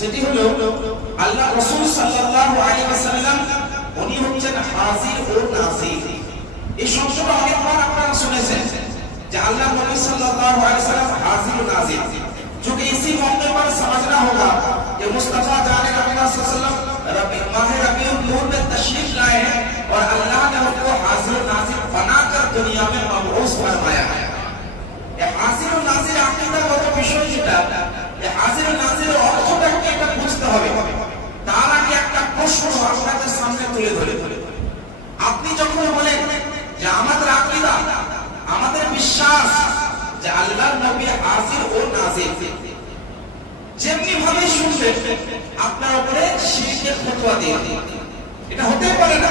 সেটি হলো আল্লাহ রাসূল সাল্লাল্লাহু আলাইহি ওয়াসাল্লাম উনি হচ্ছেন হাজির ও নাজির। এই শব্দটা অনেকবার আপনারা শুনেছেন যে আল্লাহ নবী सल्लल्लाहु अलैहि वसल्लम हाजिर और नाजिर, जो कि इसी मौके पर समझना होगा कि मुस्तफा जाने रबीना सल्लल्लाहु अलैहि वसल्लम माह रबीउल नूर में तशरीफ लाए हैं और अल्लाह ने उनको हाजिर और नाजिर बनाकर दुनिया में मबऊस फरमाया है। ये हाजिर और नाजिर আকিদাগত বিষয় যেটা, এই হাজির और নাজির অর্থটা কি এটা বুঝতে হবে। তার আগে একটা প্রশ্ন আপনাদের সামনে তুলে ধরে, আপনি যখন বলেন যে আমাদের আকীদা, আমাদের বিশ্বাস যে আল্লাহর নবী হাজির ও নাজির, যেমনি ভাবে শুনবেন আপনার উপরে শিরকের ফতোয়া দিয়ে, এটা হতে পারে না।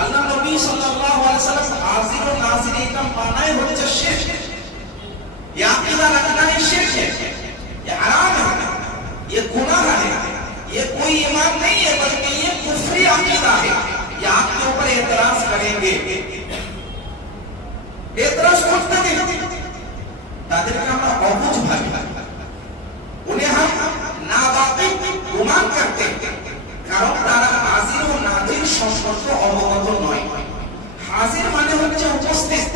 আল্লাহ নবী সাল্লাল্লাহু আলাইহি ওয়াসাল্লাম হাজির ও নাজির এটা মানাই হচ্ছে শিরক। ये अकीदा रखना ही शिरक है, ये हराम है, ये गुनाह है, ये कोई ईमान नहीं है बल्कि ये कुफ्री अकीदा है। ये आपके ऊपर एतराज करेंगे, एतराज करते हैं ताদেরকে আমরা অবুঝ ভাবি, उन्हें हम नावाकिफ गुमान करते हैं, কারণ তারা হাজির ও নাজির সম্পর্কে অবগত নয়। হাজির মানে হচ্ছে উপস্থিত,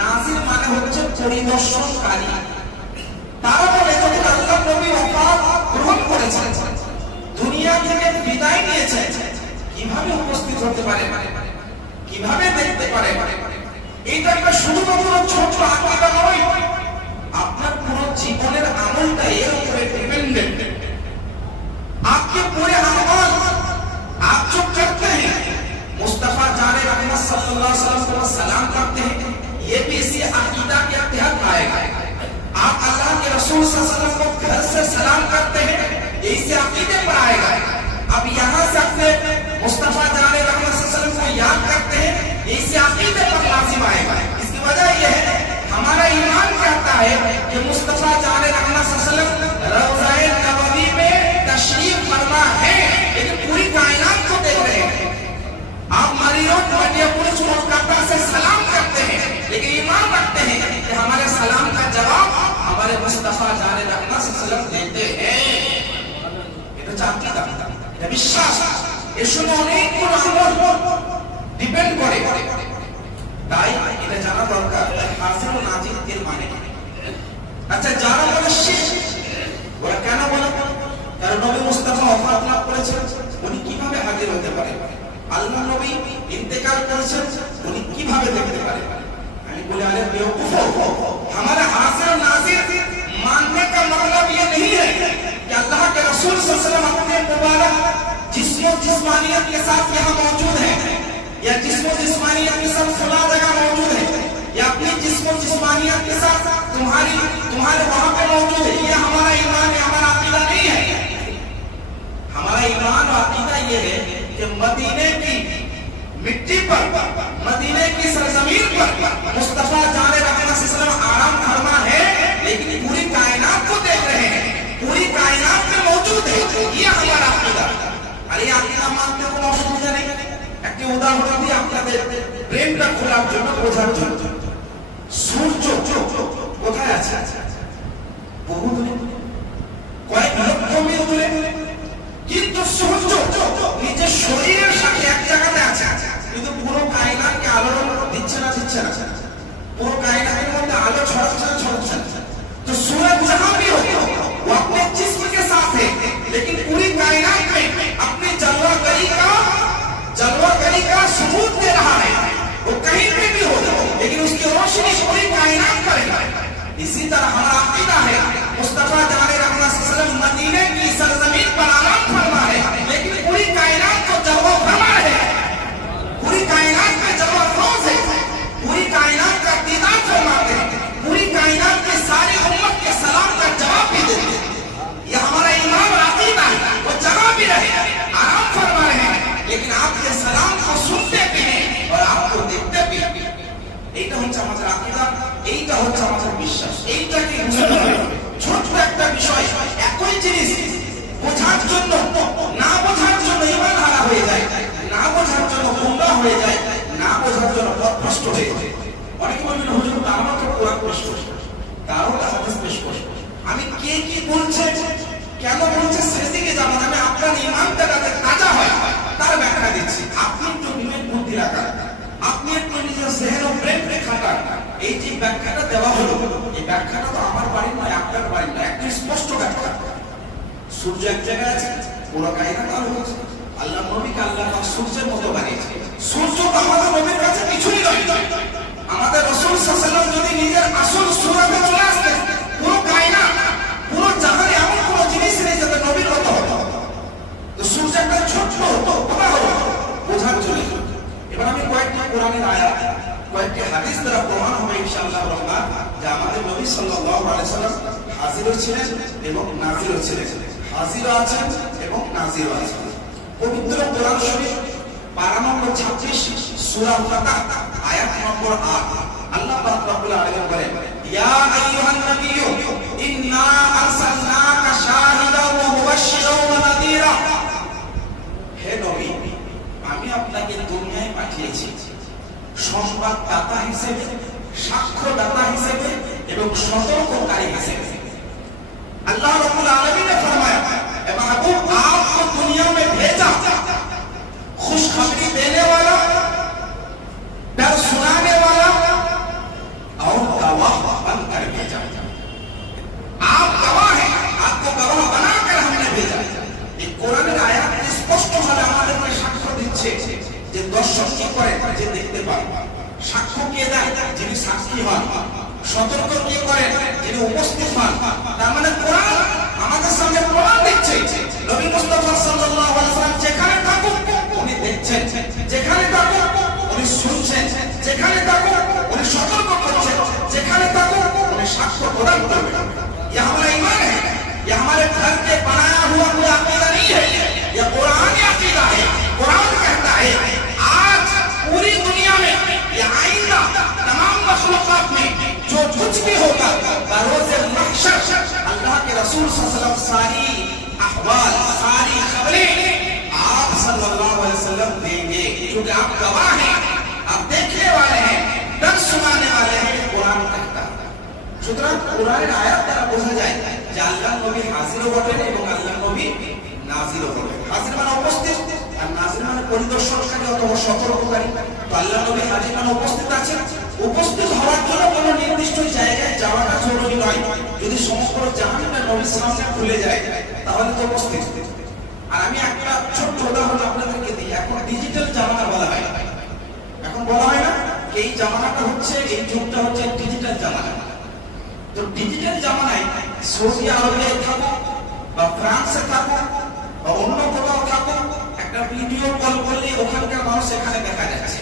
নাজির মানে হচ্ছে পরিদর্শনকারী। তারা বলে যখন আল্লাহ নবী ওফাত গ্রহণ করেছেন, দুনিয়া থেকে বিদায় নিয়েছেন, কিভাবে উপস্থিত হতে পারে, কিভাবে দেখতে পারে? এটা একটা শুধুমাত্র ছোট আকীদা নয়, আপনার পুরো জীবনের আমলটা এর উপরে ডিপেন্ডেন্ট। आपके पूरे अमल आप जो करते हैं, मुस्तफा जाने रहमत सल्लल्लाहु अलैहि वसल्लम को सलाम करते हैं, ये भी इसी अकीदा के तहत आएगा। आप अल्लाह के रसूल सल्लल्लाहु अलैहि वसल्लम को घर से सलाम करते हैं, ये इसी अकीदे पर आएगा। अब यहाँ से अपने मुस्तफा जाने रहमत सल्लल्लाहु अलैहि वसल्लम को याद करते हैं, ये इसी अकीदे पर लाजिम आएगा। इसकी वजह यह है हमारा ईमान कहता है कि मुस्तफा जाने रहमत सल्लल्लाहु अलैहि वसल्लम रौज़ाए नबवी में तशरीफ फरमा है, लेकिन पूरी कायनात को देख रहे हैं। आप मरियम मरियपुरुष कोलकाता से सलाम करते हैं, लेकिन ईमान रखते हैं कि हमारे सलाम का जवाब हमारे मुस्तफा जाने रहमत सल्लल्लाहु अलैहि वसल्लम देते हैं। এটা আকিদা, এটা বিশ্বাস, এর সঙ্গে অনেকগুলো আমল ডিপেন্ড করে। তাই এটা জানা দরকার হাজির ও নাজির এর মানে। আচ্ছা, যারা বলে শিরক, ওরা কেন বলে? কারণ নবী মুস্তাফা ওফাত লাভ করেছেন, উনি কিভাবে হাজির হতে পারে? আল্লাহ নবী इंतकाल करेছেন, উনি কিভাবে দেখতে পারে? আমি বলে আরে बेवकूफो, हमारा हाजिर और नाजिर मानने का मतलब ये नहीं है कि अल्लाह के रसूल सल्लल्लाहु अलैहि वसल्लम अपने मुबारक जिस्म और जिस्मानियत के साथ यहाँ मौजूद है, या जिस्म और जिस्मानियत के साथ फला जगह मौजूद है, या अपनी जिस्म और जिस्मानियत के साथ तुम्हारे वहां पे मौजूद है। ये हमारा ईमान है, हमारा अकीदा नहीं है। हमारा ईमान और अकीदा ये है कि मदीने की मिट्टी पर, मदीने की सरजमीन पर मुस्तफा जाने रहमत सल्लल्लाहु अलैहि वसल्लम आराम फरमा है, लेकिन पूरी कायनात को देख रहे हैं, पूरी कायनात में मौजूद है। ये हमारा अकीदा। अरे अकीदा मानते কোনো অসুবিধা নেই। একটা উদাহরণ দিই আপনাদের ব্রেনটা খোলার জন্য, বোঝার জন্য। সূর্য কোথায় আছে? বহু দূরে, কয়েক লক্ষ মিল দূরে, কিন্তু সূর্য নিজের শরীরের সাথে এক জায়গাতে আছে, কিন্তু পুরো কায়নাতকে আলো দিচ্ছে না, দিচ্ছে না। পুরো কায়নাতের মধ্যে আলো ছড়াচ্ছে না, ছড়াচ্ছে না। तो सूरज जहां भी हो वो अपने जिस्म के साथ है, लेकिन पूरी कायनात में अपनी जलवागरी का सबूत दे रहा है। वो कहीं पे भी हो, लेकिन उसकी रोशनी पूरी कायनात पर है। इसी तरह हमारा अकीदा है मुस्तफा जाने रहमत सल्लल्लाहु अलैहि वसल्लम मदीने की सरजमीन पर आराम फरमा है, लेकिन पूरी कायनात को जलवा फरमा है, पूरी कायनात में जलवा रोज है, पूरी कायनात का दीदार फरमाते हैं, पूरी कायनात के सारी उम्मत के सलाम का जवाब भी ব্যাখ্যাটা তো আমার বাড়ি নয়, আপনার বাড়ি নয়, একদম স্পষ্ট ব্যাখ্যা। সূর্য এক জায়গায় আছে, পুরো কায়নাত আলো হচ্ছে। আল্লাহ নবীকে আল্লাহ পাক সূর্যের মতো বানিয়েছে। সূর্য তো আমাদের নবীর কাছে কিছুই নয়। আমাদের রাসূল সাল্লাল্লাহু আলাইহি ওয়াসাল্লাম যদি নিজের আসল সূরাতে চলে আসতেন, পুরো কায়নাত, পুরো জাহানে এমন কোন জিনিস নেই যাতে নবীর মতো হতো। তো সূর্য একটা ছোট হতো, কথা হলো বোঝার জন্য। এবার আমি কয়েকটা কোরআনের আয়াত, কয়েকটি হাদিস দ্বারা প্রমাণ হবে ইনশাআল্লাহ রহমান যে আমাদের নবী সাল্লাল্লাহু আলাইহি ওয়াসাল্লাম হাজিরও ছিলেন এবং নাজিরও ছিলেন। হাজিরও আছেন এবং নাজিরও আছেন। পবিত্র কোরআন শরীফ পারা নম্বর 26 সূরা ফাতাহ আয়াত নম্বর 8 আল্লাহ পাক রব্বুল আলামিন বলেন, ইয়া আইয়ুহান নাবিয়্যু ইন্না আরসালনাকা শাহিদাও ওয়া মুবাশশিরাও ওয়া নাযীরা। হে নবী, আমি আপনাকে দুনিয়ায় পাঠিয়েছি সংবাদদাতা হিসেবে, সাক্ষ্যদাতা হিসেবে এবং সতর্ককারী হিসেবে। अल्लाह रब्बुल आलमीन ने फरमाया, ए महबूब आपको दुनिया में भेजा खुशखबरी देने वाला, डर सुनाने वाला और गवाह बनकर भेजा। आप गवाह हैं, आपको गवाह बनाकर हमने भेजा। ये कुरान की आयत स्पष्ट भावे আমাদের में সাক্ষ্য দিচ্ছে যে দর্শন কি করে, যে দেখতে পায়। সাক্ষ্য কে দেয়? যিনি সাক্ষী হন। সতর্ক কে করে? যিনি উপস্থিত হন। তার মানে কোরআন আমাদের সামনে প্রমাণ দিচ্ছে নবী মুস্তাফা সাল্লাল্লাহু আলাইহি ওয়াসাল্লাম যেখানে থাকুক উনি দেখছেন, যেখানে থাকুক উনি শুনছেন, যেখানে থাকুক উনি সতর্ক করছেন, যেখানে থাকুক উনি সাক্ষ্য প্রদান করবেন। ये हमारा ईमान है, ये हमारे घर पे बनाया हुआ कोई अकीदा नहीं है, ये कुरानी अकीदा है। कुरान कहता है आज पूरी दुनिया में ये आइंदा तमाम मखलूकात में जो कुछ भी होगा बरोज़े महशर अल्लाह के रसूल सल्लल्लाहु अलैहि वसल्लम सारी अहवाल, सारी खबरें आप सल्लल्लाहु अलैहि वसल्लम देंगे, क्योंकि आप गवाह हैं, आप देखने वाले हैं, डर सुनाने वाले हैं। कुरान कहता है। সুতরাং কোরআনের আয়াত দ্বারা বোঝা যায় যে আল্লাহ নবী হাজিরও বটেন এবং আল্লাহ নবী নাজিরও বটেন। হাজির মানে উপস্থিত, আর নাজির মানে পরিদর্শনকারী অথবা সতর্ককারী। তো আল্লাহ নবী হাজির মানে উপস্থিত আছেন। উপস্থিত হওয়ার জন্য কোনো নির্দিষ্ট জায়গায় যাওয়াটা জরুরি নয়। যদি সমগ্র জাহানটা নবীর সামনে খুলে যায় তাহলে তো উপস্থিত। আর আমি একটা ছোট্ট উদাহরণ আপনাদেরকে দিই। এখন ডিজিটাল জামানা বলা হয়, এখন বলা হয় না এই জামানাটা হচ্ছে, এই যুগটা হচ্ছে ডিজিটাল জামানা। তো ডিজিটাল জামানায় সৌদি আরবে থাকুক বা ফ্রান্সে থাকুক বা অন্য কোথাও থাকুক, একটা ভিডিও কল করলে ওখানকার মানুষ এখানে দেখা যাচ্ছে।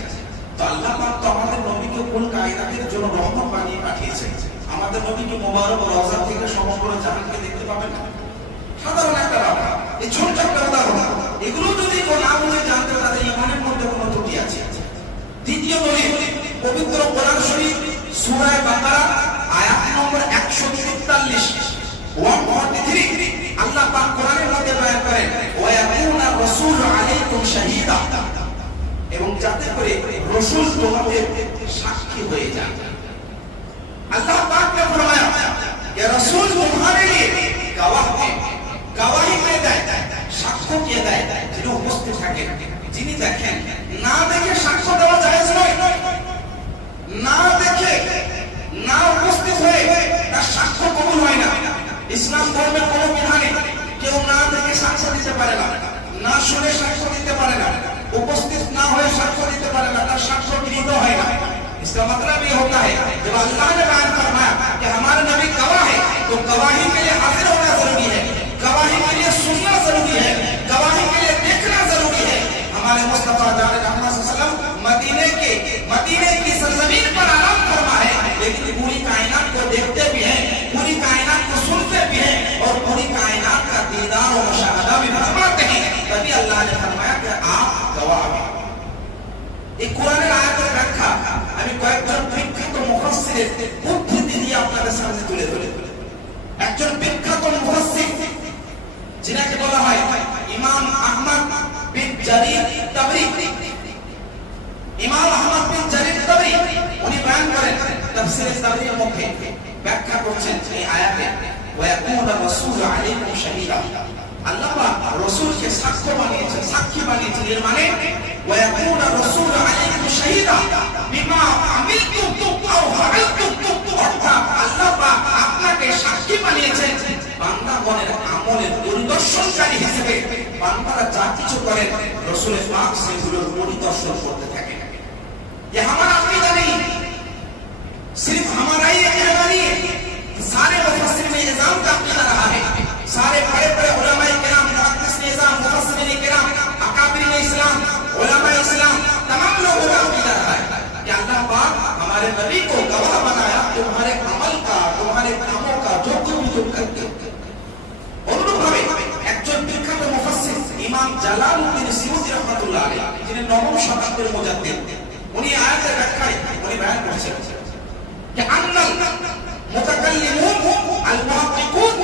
তো আল্লাহ পাক তো আমাদের নবীকে কোন কায়নাতের জন্য রহমত বানিয়ে পাঠিয়েছে। আমাদের নবীকে মোবারক রওজা থেকে সমগ্র জাহানকে দেখতে পাবেন না। সাধারণ একটা ব্যাপার, এই ছোট্ট একটা উদাহরণ। এগুলো যদি কেউ না বুঝে জানতে তাদের ইমানের মধ্যে কোনো ত্রুটি আছে। দ্বিতীয় দলিল পবিত্র কোরআন শরীফ সূরা বাকারা আয়াত নম্বর 143 143 আল্লাহ পাক কোরআনের মধ্যে বয়ান করেন, ওয়া ইয়াকুনা রাসূলু আলাইকুম শাহীদা, এবং যাতে করে রাসূল তোমাদের সাক্ষী হয়ে যায়। अल्लाह पाक ने फरमाया कि रसूल तुम्हारे लिए गवाह है, गवाही में देय, साक्ष्य के देय, যিনি উপস্থিত থাকেন, যিনি দেখেন। না দেখে সাক্ষ্য দেওয়া জায়েজ নয়। না দেখে, না উপস্থিত হয়ে তার সাক্ষ্য কবুল হয় না। ইসলাম ধর্মের কোনো বিধানে কেউ না দেখে সাক্ষ্য দিতে পারে না, না শুনে সাক্ষ্য দিতে পারে না, उपस्थित ना हुए साक्ष्य देते पारे ना, तार साक्ष्य गृहीत होएगा। इसका मतलब ये होता है जब अल्लाह ने बयान फरमाया कि हमारे नबी गवाह है, तो गवाही के लिए हाजिर होना जरूरी है, गवाही के लिए सुनना जरूरी है, गवाही के लिए देखना जरूरी है। हमारे मुस्तफा जान रहमत सल्लल्लाहु अलैहि वसल्लम मदीने की सरजमीन पर आराम फरमा है, लेकिन पूरी कायनात को देखते भी हैं, पूरी कायनात को सुनते भी हैं और पूरी कायनात का दीदार और मुशाहदा भी फरमाते हैं। तभी अल्लाह ने फरमाया कि आप गवाह हैं। এই কোরআনের আয়াতের ব্যাখ্যা আমি কয়েকজন বিখ্যাত মুফাসসিরের উদ্ধৃতি দিয়ে আপনাদের সামনে তুলে ধরে। একজন বিখ্যাত মুফাসসির যিনাকে বলা হয় ইমাম আহমদ বিন জারির তাবরি। ইমাম আহমদ বিন জারির তাবরি উনি বয়ান করেন তাফসীরে তাবরির মধ্যে ব্যাখ্যা করছেন এই আয়াতে, ওয়া ইয়াকুনা রাসূলু আলাইকুম শাহীদা, আল্লাহ পাক রাসূলকে সাক্ষ্য বানিয়েছেন, সাক্ষী বানিয়েছেন। এর মানে ওয়া ইয়াকুনা রাসূলু আলাইকুম শাহীদা, বিমা আমিলতুম আও ফাআলতুম, অর্থাৎ আল্লাহ পাক আপনাকে সাক্ষী বানিয়েছেন বান্দাগণের আমলের পরিদর্শনকারী হিসেবে। বান্দারা যা কিছু করেন রাসূল পাক সেগুলোর পরিদর্শন করতে থাকেন। ये हमारा अकीदा नहीं, सिर्फ हमारा ही कहना नहीं है, सारे मुफस्सिरीन निज़ाम का अकीदा रहा है। सारे बड़े बड़े उलमाए किराम, मुहद्दिस निज़ाम, मुफस्सिरीन किराम, अकाबिरीन इस्लाम, उलमाए इस्लाम, तमाम लोगों का अकीदा रहा है कि अल्लाह पाक हमारे नबी को गवाह बनाया तुम्हारे अमल का, तुम्हारे कामों का, जो कुछ भी तुम करते हो। অনুরূপভাবে একজন বিখ্যাত মুফাসসির ইমাম জালালউদ্দিন সিয়ুতী রাহমাতুল্লাহ আলাইহি, যিনি নবম শতাব্দীর মুজাদ্দিদ, উনি আয়াতের ব্যাখ্যায় উনি বয়ান করেছেন যে আন্নাল মুতাকাল্লিমুন আল মুহাক্কিকুন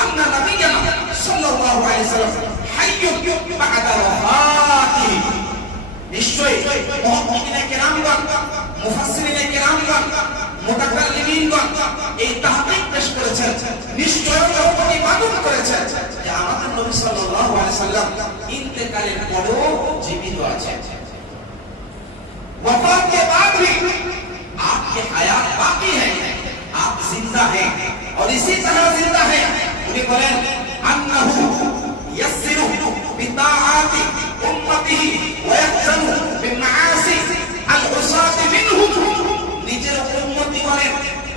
আন্না নবিয়ানা সাল্লাল্লাহু আলাইহি ওয়াসাল্লাম হাইয়ুন বা'দা ওয়াফাতিহি। নিশ্চয়ই মুহাক্কিকিনে কেরামগণ, মুফাসসিরিনে কেরামগণ, মুতাকাল্লিমিনগণ এই তাহকিক পেশ করেছেন, নিশ্চয়তা প্রতিপাদন করেছেন যে আমাদের নবী সাল্লাল্লাহু আলাইহি ওয়াসাল্লাম ইন্তেকালের পরেও জীবিত আছেন। वफात के बाद भी आपकी हयात बाकी है, आप जिंदा हैं और इसी तरह जिंदा हैं। उन्हें बोले अन्नहु यस्सिरु बिताआति उम्मतिही व यहज़नु बिमाआसी अल-उसाति मिनहुम। নিজের উম্মতি বলেন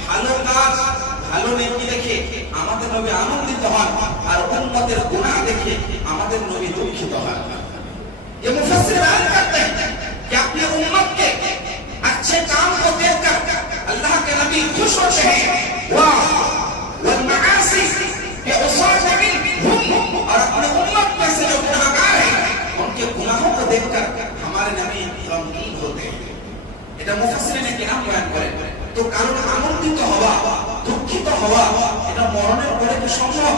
ভালো কাজ, ভালো নেকি দেখে আমাদের নবী আনন্দিত হন, আর উম্মতের গুনাহ দেখে আমাদের নবী দুঃখিত হন। ये मुफस्सिर बयान करते हैं कि अपने उम्मत के अच्छे काम को देखकर अल्लाह के नबी खुश होते हैं, वाह वल मआसी के उसात मिनहुम, और अपने उम्मत में से जो गुनाहगार हैं उनके गुनाहों को देखकर हमारे नबी गमगीन होते हैं। এটা মুফাসসিরিনে কিরাম বয়ান করেন। তো কারণ আনন্দিত হওয়া, দুঃখিত হওয়া এটা মরণের পরে কি সম্ভব?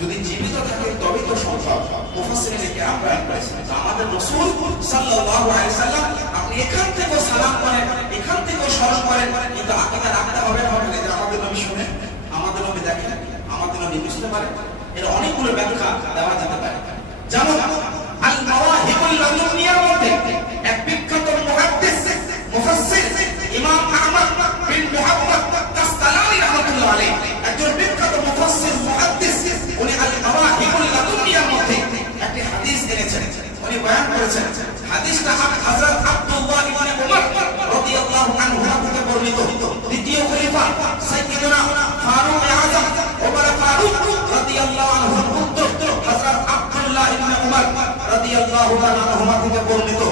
যদি জীবিত থাকে তবেই তো সম্ভব। মুফাসসিরিনে কিরাম বয়ান করেছেন আমাদের রাসূল সাল্লাল্লাহু আলাইহি ওয়াসাল্লাম আপনি এখান থেকে সালাম করেন, এখান থেকে স্মরণ করেন, কিন্তু আকিদা রাখতে হবে না যে আমাদের নবী শুনে, আমাদের নবী দেখেন, আমাদের নবী বুঝতে পারেন। এর অনেকগুলো ব্যাখ্যা দেওয়া যেতে পারে। যেমন আল মাওয়াহিবুল লাদুনিয়ার মধ্যে এক বিখ্যাত মুহাদ্দিস মুফাসসির ইমাম আহমদ বিন মুহাম্মদ কাসতালানি রাহমাতুল্লাহ আলাইহি, একজন বিখ্যাত মুফাসসির মুহাদ্দিস, উনি আল মাওয়াহিবুল লাদুনিয়ার মধ্যে একটি হাদিস এনেছেন। উনি বয়ান করেছেন হাদিসটা হযরত আব্দুল্লাহ ইবনে উমর রাদিয়াল্লাহু আনহু থেকে বর্ণিত। দ্বিতীয় খলিফা সাইয়্যিদুনা ফারুক আযম ওমর ফারুক রাদিয়াল্লাহু আনহুর পুত্র হযরত আব্দুল্লাহ ইবনে উমর রাদিয়াল্লাহু আনহু থেকে বর্ণিত।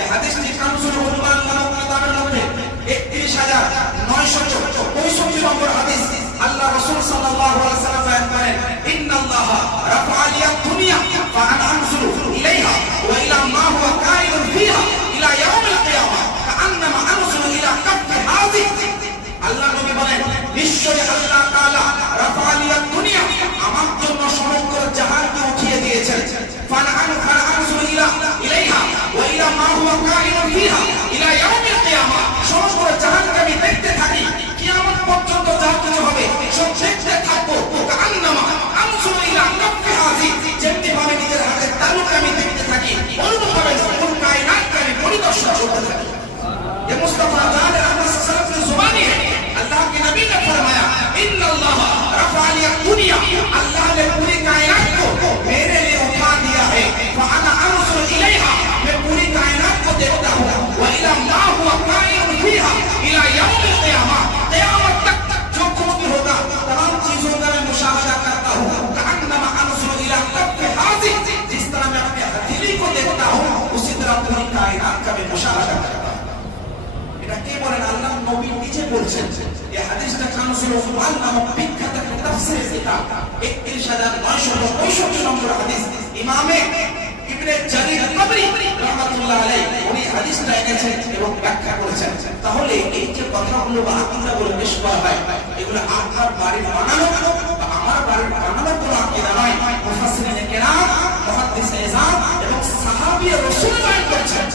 এই হাদিসটি কানসুল উম্মাল নামক কিতাবের মধ্যে 31965 নম্বর হাদিস। আল্লাহ রাসূল সাল্লাল্লাহু আলাইহি ওয়াসাল্লাম বয়ান করেন ইন্নাল্লাহা রাফআ লিয়া দুনিয়া ফাআনা আনজুরু ইলাইহা ওয়া ইলা মা হুয়া কাইনুন ফিহা ইলা ইয়াউমিল কিয়ামা কাআন্নামা আনজুরু ইলা কাফি হাযিহি। আল্লাহ নবী বলেন নিশ্চয়ই আল্লাহ তাআলা রাফআ লিয়া দুনিয়া, আমার জন্য সমগ্র জাহানকে উঠিয়ে দিয়েছেন। ফাআনা আনজুরু ইলাইহা ওয়া ইলা মা হুয়া কাইনুন ফিহা ইলা ইয়াউমিল কিয়ামা, সমগ্র জাহানকে আমি দেখতে থাকি, কিয়ামত পর্যন্ত যা কিছু হবে সব দেখতে থাকবো। কাআন্নামা আনজুরু ইলা কাফি হাযিহি, যেমনি ভাবে নিজের হাতের তালুকে আমি দেখতে থাকি, অনুরূপভাবে সকল কায়নাতকে আমি পরিদর্শন করতে থাকি। ये मुस्तफा जान रहमत सल्लल्लाहु अलैहि जुबानी है। अल्लाह के नबी ने फरमाया इन्नल्लाह रफ़अ लिया दुनिया, अल्लाह ने पूरी कायनात को मेरे लिए उठा दिया है। फअना अनजुरु इलैहा, मैं पूरी कायनात को देखता हूं। व इला मा हुआ काइनुन फीहा इला यौमिल क़ियामा, क़यामत तक जो कुछ भी होगा तमाम चीजों का मैं मुशाहदा करता हूं। कअन्नमा अनजुरु इला कफ़ि हाज़िह, जिस तरह मैं अपने हथेली को देखता हूं उसी तरह पूरी कायनात का मैं मुशाहदा करता हूं। এটা কে বলেন? আল্লাহ নবী নিজে বলছেন। এই হাদিসটা কানসুল উম্মাল নামক বিখ্যাত একটা তাফসীরের কিতাব 31965 নম্বর হাদিস। ইমামে ইবনে জারির তাবরি রাহমাতুল্লাহ আলাইহি উনি হাদিসটা এনেছেন এবং ব্যাখ্যা করেছেন। তাহলে এই যে কথাগুলো বা আকীদাগুলো পেশ করা হয় এগুলো আপনার বাড়ির বানানো বা আমার বাড়ির বানানো কোনো আকীদা নয়। মুফাসসিরিনে কেরাম, মুহাদ্দিসে ইসলাম এবং সাহাবী রাসূল বয়ান করেছেন।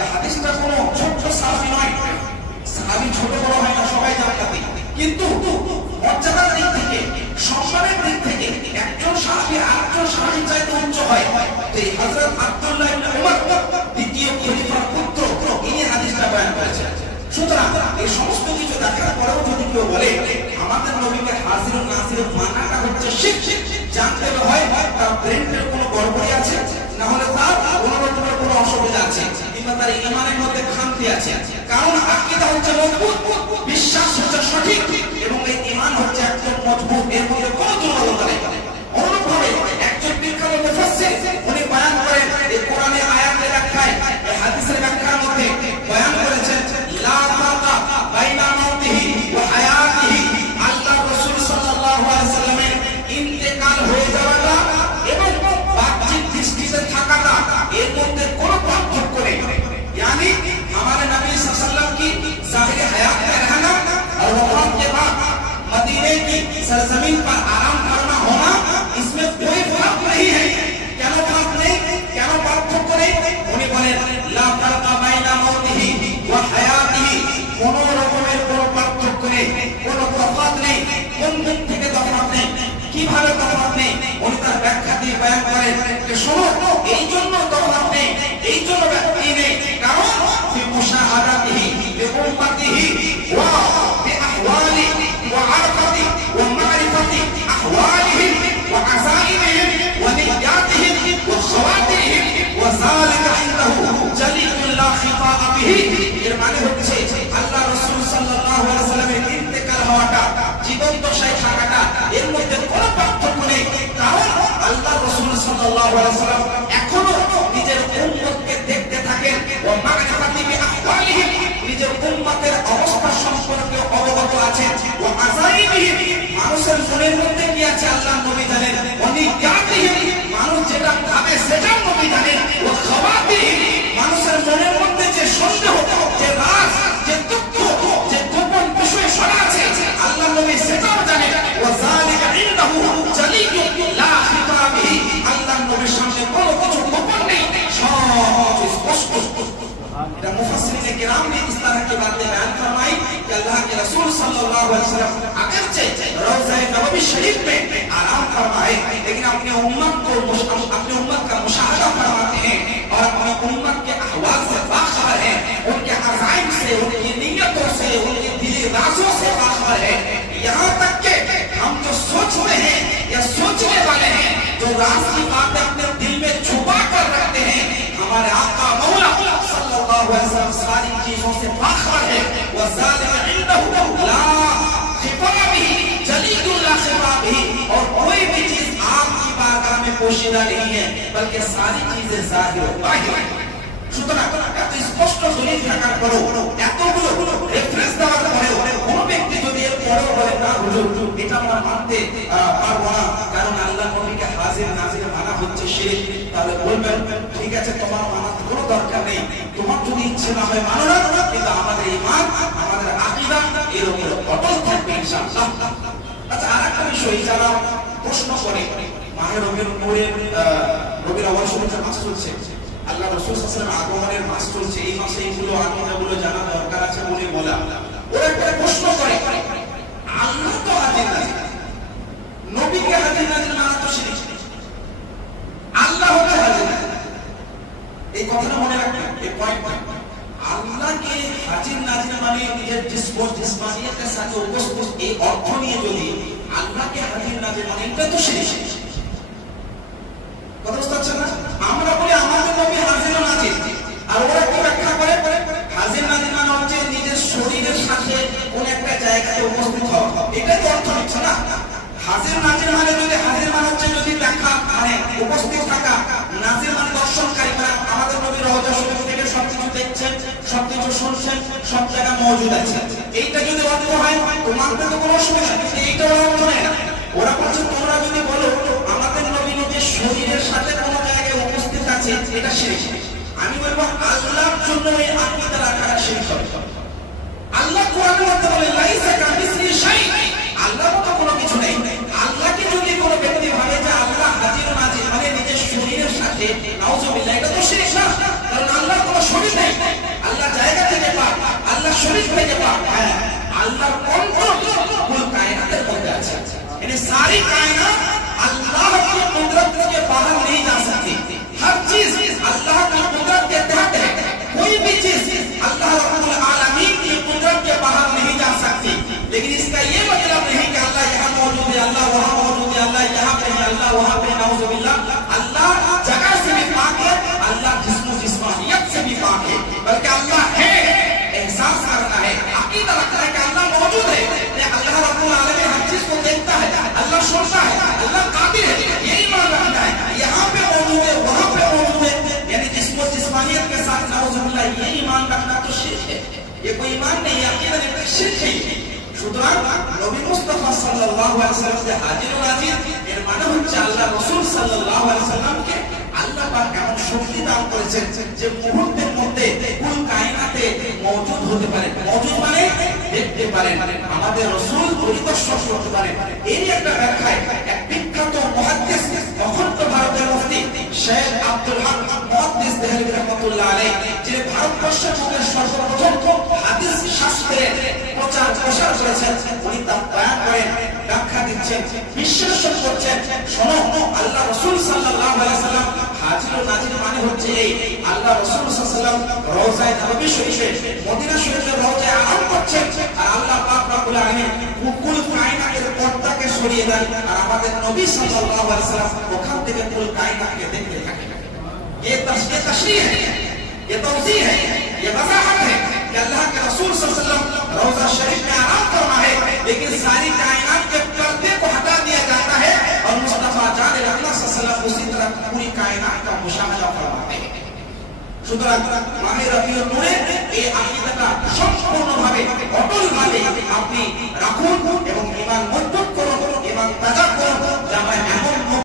এই হাদিসটা কোনো ছোট সাহাবী নয়, সাহাবী ছোট বড় হয় না, সবাই জান্নাতি। কিন্তু মর্যাদার দিক থেকে, সম্মানের দিক থেকে একজন সাহাবী আরেকজন সাহাবীর চাইতে উচ্চ হয়। তো এই হযরত আব্দুল্লাহ ইবনে উমর দ্বিতীয় খলিফার পুত্র, ইনি হাদিসটা বয়ান করেছেন। বলে আমাদের নবীকে হাজির ও নাজির মানাটা হচ্ছে শিরক, জানতে হয় তার ব্রেনের কোনো গড়বড়ি আছে, না হলে তার কোনো রকমের কোনো অসুবিধা আছে, কিংবা তার ঈমানের মধ্যে খামতি আছে। কারণ আকীদা হচ্ছে মজবুত, বিশ্বাস হচ্ছে সঠিক, এবং এই ঈমান হচ্ছে একদম মজবুত, এর মধ্যে কোনো দুর্বলতা নেই। অনুরূপভাবে একজন বিখ্যাত মুফাসসির উনি বয়ান করেন এই কোরআনের আয়াতের ব্যাখ্যায়, এই হাদিসের ব্যাখ্যার মধ্যে বয়ান করেছেন লা ফারকা বাইনা মাউতিহি ওয়া হায়াতিহি, আল্লাহ রাসূল সাল্লাল্লাহু আলাইহি সাল্লামের ইন্তেকাল হয়ে যাওয়াটা এবং বাহ্যিক দৃষ্টিতে থাকাটা এর মধ্যে কোনো পার্থক্য নেই। यानी हमारे नबी सल्लल्लाहु अलैहि वसल्लम की ज़ाहिर हयात में रहना और वफात के बाद मदीने की सरजमीन पर आराम करना होना, इसमें कोई फर्क नहीं है। क्या फर्क नहीं, क्या पार्थक्य नहीं? उन्हें बोले ला फर्क बैना मौतिही व हयातिही, কোনো রকমের কোনো পার্থক্য নেই, কোনো তফাৎ নেই। কোন দিক থেকে তফাৎ নেই, কিভাবে তফাৎ নেই, উনি তার ব্যাখ্যা দিয়ে বয়ান করেন যে শোনো, এই জন্য তফাৎ নেই, এই জন্য ব্যাখ্যা নেই, কারণ ফি মুশাহাদাতিহি লিউম্মাতিহি ওয়া বিআহওয়ালিহি ওয়া আরফাতি ওয়া মারিফাতি আহওয়ালিহি ওয়া আযাইমিহি ওয়া নিয়াতিহি ওয়া খাওয়াতিরিহি ওয়া যালিকা ইনদাহু জালিলুল লা খিতাব বিহি। এর মানে হচ্ছে আল্লাহ রাসূল সাল্লাল্লাহু আলাইহি ওয়াসাল্লামের ইন্তেকাল হওয়াটা, জীবন দশায় থাকাটা, এর মধ্যে কোনো পার্থক্য নেই। কারণ আল্লাহ রাসূল সাল্লাল্লাহু আলাইহি ওয়াসাল্লাম এখনো নিজের উম্মতকে দেখতে থাকেন, ওয়া মারিফাতি বিআহওয়ালিহি, নিজের উম্মতের অবস্থা সম্পর্কে অবগত আছেন, ওয়া আযাইমিহি, মানুষের মনের মধ্যে কি আছে আল্লাহ নবী জানেন, ওয়া নিয়াতিহি, মানুষ যেটা ভাবে সেটা নবী জানেন, ওয়া খাওয়াতিহি, মানুষের মনের মধ্যে যে সন্দেহ, যে রাজ, যে দুঃখ, যে গোপন বিষয় সরা আছে আল্লাহ নবী সেটাও জানেন। ওয়া যালিকা ইনদাহু জালিলুল লা খিতাব বিহি, আল্লাহ নবীর সামনে কোনো কিছু গোপন নেই, সব স্পষ্ট। এটা মুফাসসিরিনে কিরাম ने इस तरह की बातें बयान फरमाई कि अल्लाह के रसूल सल्लल्लाहु अलैहि वसल्लम अगरचे रोज़ा नबवी शरीफ में आराम फरमाए, लेकिन अपने उम्मत का मुशाहदा फरमाते हैं और अपनी उम्मत के अहवाल से बाखबर हैं, उनके अज़ाइम से, उनकी नियतों से, उनके दिली राज़ों से बाखबर है। यहाँ तक के हम जो सोचते हैं या सोचने वाले हैं, जो राज की बातें अपने दिल में छुपा कर रखते हैं, हमारे आका मौला सल्लल्लाहु अलैहि वसल्लम सारी चीजों से बाखबर है। व ज़ालिका इनदहु ला खिफा बिही जलीलुल ला खिफा बिही, और कोई भी चीज आपकी बारगाह में पोशीदा नहीं है, बल्कि सारी चीजें जाहिर बाहिर। সুতরাং এত স্পষ্ট দলিল থাকার পরেও, এতগুলো রেফারেন্স দেওয়ার পরেও কোন ব্যক্তি যদি এর পরেও বলে না হুজুর এটা আমরা মানতে পারবো না, কারণ আল্লাহ নবীকে হাজির নাজির মানা হচ্ছে শিরক, তাহলে বলবেন ঠিক আছে, তোমার মানার কোনো দরকার নেই, তোমার যদি ইচ্ছে না হয় মানো না, কিন্তু আমাদের ঈমান, আমাদের আকীদা এর উপর অটল থাকবে ইনশাআল্লাহ। আচ্ছা, আরেকটা বিষয় যারা প্রশ্ন করে, মাহে রবিউল আউয়াল শরীফের মাস চলছে, আল্লাহ রাসূল সাল্লাল্লাহু আলাইহি ওয়াসাল্লাম আগমনের মাস চলছে, এই মাসে এইগুলো আগমনগুলো জানা দরকার আছে বলে বলা, ওরা একটা প্রশ্ন করে আল্লাহ তো হাজির নাজির, নবীকে হাজির নাজির মানা তো শিরক, আল্লাহ হবে হাজির নাজির। এই কথাটা মনে রাখবেন, এই পয়েন্ট। আল্লাহকে হাজির নাজির মানে নিজের জিসমানিয়তের সাথে উপস্থিত, এই অর্থ নিয়ে যদি আল্লাহকে হাজির নাজির মানে এটা তো শিরক। কথা বুঝতে পারছেন না? আমরা বলি আমাদের নবী হাজির নাজির, আর ওরা কি ব্যাখ্যা করে, হাজির নাজির মানে হচ্ছে নিজের শরীরের সাথে কোন একটা জায়গায় উপস্থিত হওয়া, এটা তো অর্থ নিচ্ছে না। হাজির নাজির মানে যদি হাজির মানে হচ্ছে যদি দেখা মানে উপস্থিত থাকা, নাজির মানে দর্শনকারী, মানে আমাদের নবী রওজা শরীফ থেকে সবকিছু দেখছেন, সবকিছু শুনছেন, সব জায়গায় মওজুদ আছে, এইটা যদি অর্থ হয় তোমাদের তো কোনো অসুবিধা নেই, এইটা অর্থ নেই না। ওরা বলছে তোমরা যদি বলো আমাদের নবী নিজের শরীরের সাথে কোনো জায়গায় উপস্থিত আছে, এটা শিরক। আমি বলবো আল্লাহর জন্য এই আকীদা রাখাটা শিরক হবে। আল্লাহ কোরআনের মধ্যে বলে লাইসা কামিসলিহি শাই, আল্লাহর তো কোনো কিছু নেই। আল্লাহকে যদি কোনো ব্যক্তি ভাবে যে আল্লাহ হাজির নাজির মানে নিজের শরীরের সাথে, নাউজুবিল্লাহ, এটা তো শিরক না, কারণ আল্লাহর কোনো শরীর নেই, আল্লাহ জায়গা থেকে পাক, আল্লাহ শরীর থেকে পাক। হ্যাঁ, আল্লাহর কন্ট্রোল পুরো কায়নাতের মধ্যে আছে, यानी सारी कायनात अल्लाह की कुदरत के बाहर नहीं जा सकती, हर चीज अल्लाह की कुदरत के तहत है, कोई भी चीज अल्लाह रब्बुल आलमीन की कुदरत के बाहर नहीं जा सकती। लेकिन इसका ये नाउजुबिल्लाह, अल्लाह जगह से भी पाक है, अल्लाह जिस्म जिस्मानियत से भी पाक है, बल्कि अल्लाह है, एहसास करना है, अकीदा रखना है कि अल्लाह मौजूद है, अल्लाह रब्बुल आलमीन हर चीज को देखता है, अल्लाह सुनता है, अल्लाह कादिर है, ये ईमान रखना है। यहाँ पे मौजूद है, वहां पे मौजूद है, यानी जिस्म जिस्मानियत के साथ नाउजुबिल्लाह ये ईमान रखना तो शिर्क है, ये कोई ईमान नहीं है, अकीदा नहीं, शिर्क है। সুতরাং নবী মুস্তাফা সাল্লাল্লাহু আলাইহি ওয়াসাল্লাম যে হাজির ও নাজির, এর মানে হচ্ছে আল্লাহ রাসূল সাল্লাল্লাহু আলাইহি ওয়াসাল্লামকে আল্লাহ পাক এমন শক্তি দান করেছেন যে মুহূর্তের মধ্যে কুল কায়নাতে মওজুদ হতে পারে। মওজুদ মানে দেখতে পারেন, আমাদের রাসূল পরিদর্শন করতে পারেন। এই একটা ব্যাখ্যায় এক বিখ্যাত মুহাদ্দিস, অখণ্ড ভারতের মুফতি শেখ আব্দুল হক মুহাদ্দিস দেহলভী রাহমাতুল্লাহ আলাইহি, যে ভারতবর্ষের মধ্যে সর্বপ্রথম হাদিস শাস্ত্রের প্রচার প্রসার করেছেন, উনি তা বয়ান করেন, ব্যাখ্যা দিচ্ছেন, বিশ্লেষণ করছেন। শোনো, আল্লাহ রাসূল সাল্লাল্লাহু আলাইহি ওয়াসাল্লাম হাজির ও নাজির মানে হচ্ছে এই, আল্লাহ রাসূল সাল্লাল্লাহু আলাইহি ওয়াসাল্লাম রওজায়ে নববী শরীফে, মদিনা শরীফের রওজায়ে আরাম করছেন, আর আল্লাহ পাক রব্বুল আলামিন কুল কায়নাতের পর্দাকে সরিয়ে দেন, আর আমাদের নবী সাল্লাল্লাহু আলাইহি ওয়াসাল্লাম ওখান থেকে কুল কায়নাতকে দেখতে থাকেন। ये तशरीह है, ये तौज़ीह है, ये वज़ाहत है कि अल्लाह के रसूल सल्लल्लाहु अलैहि वसल्लम रोज़ा शरीफ में आराम फरमा है, लेकिन सारी कायनात के पर्दे को हटा दिया जाता है और मुस्तफा जान अल्लाह सल्लल्लाहु अलैहि वसल्लम उसी तरह पूरी कायनात का मुशाहदा फरमाते हैं। সুতরাং মাহে রবিউল নূরে এই আকীদাটা সম্পূর্ণভাবে অটলভাবে আপনি রাখুন এবং ঈমান মজবুত